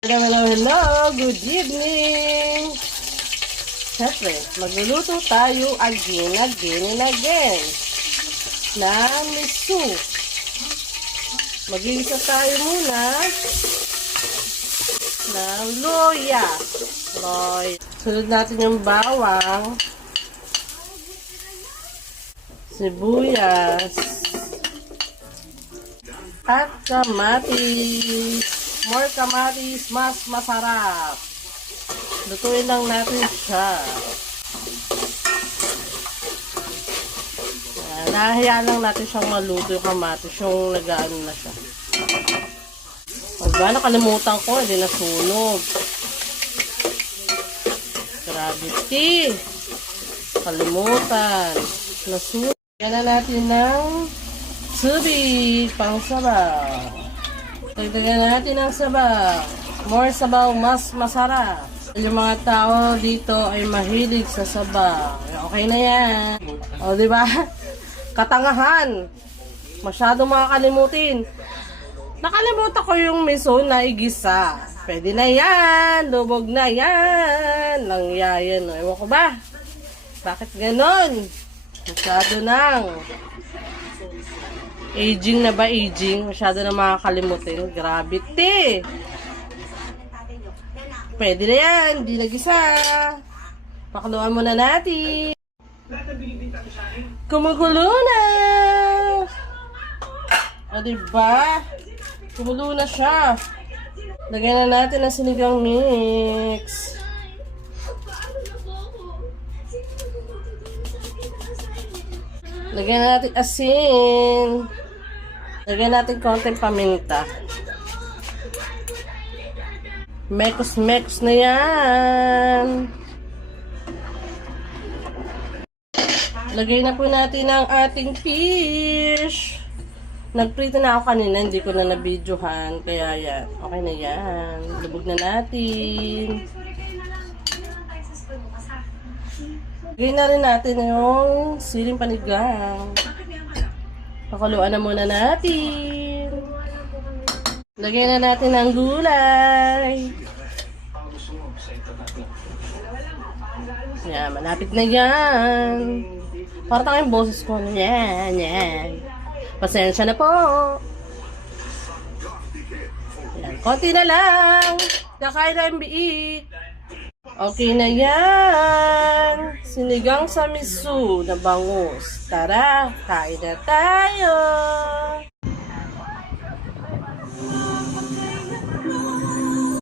Hello, good evening! Siyempre, magluluto tayo again na miso. Mag-iisa tayo muna ng loya. Sunod natin yung bawang, sibuyas, at kamatis. More kamatis, mas masarap. Lutuin lang natin siya. Nahiya lang natin siyang maluto yung kamatis, yung nag-ano na siya. Diba, nakalimutan ko, hindi nasunog. Grabe, kalimutan. Nasunog. Yan na natin ng tubig, pang sabaw. Dagdagan natin ang sabaw. More sabaw, mas masarap. Yung mga tao dito ay mahilig sa sabaw. Okay na yan. O, diba? Katangahan. Masyado makakalimutin. Nakalimutan ko yung miso na igisa. Pwede na yan. Lubog na yan. Langyayan. Ewan ko ba? Bakit ganon? Masyado nang aging na ba? Aging? Masyado na makakalimutin. Gravity. Pwede na yan. Hindi nag-isa. Pakuluan muna natin. Kumukulo na. O, diba? Kumulo na siya. Lagyan na natin ang sinigang mix. Lagyan natin asin. Lagyan natin konting paminta. Mekos-mekos na yan. Lagay na po natin ang ating fish. Nagprito na ako kanina, hindi ko na nabidyohan. Kaya yan, okay na yan. Lubog na natin. Lagay na rin natin yung siling panigang. Pakuluan na muna natin. Lagyan na natin ang gulay. Yan, malapit na yan. Para tayong boses ko. Yan, yan. Pasensya na po. Yan, konti na lang. Kakain na yung biik. Okay na yan. Sinigang sa miso na bangus. Tara, kain na tayo.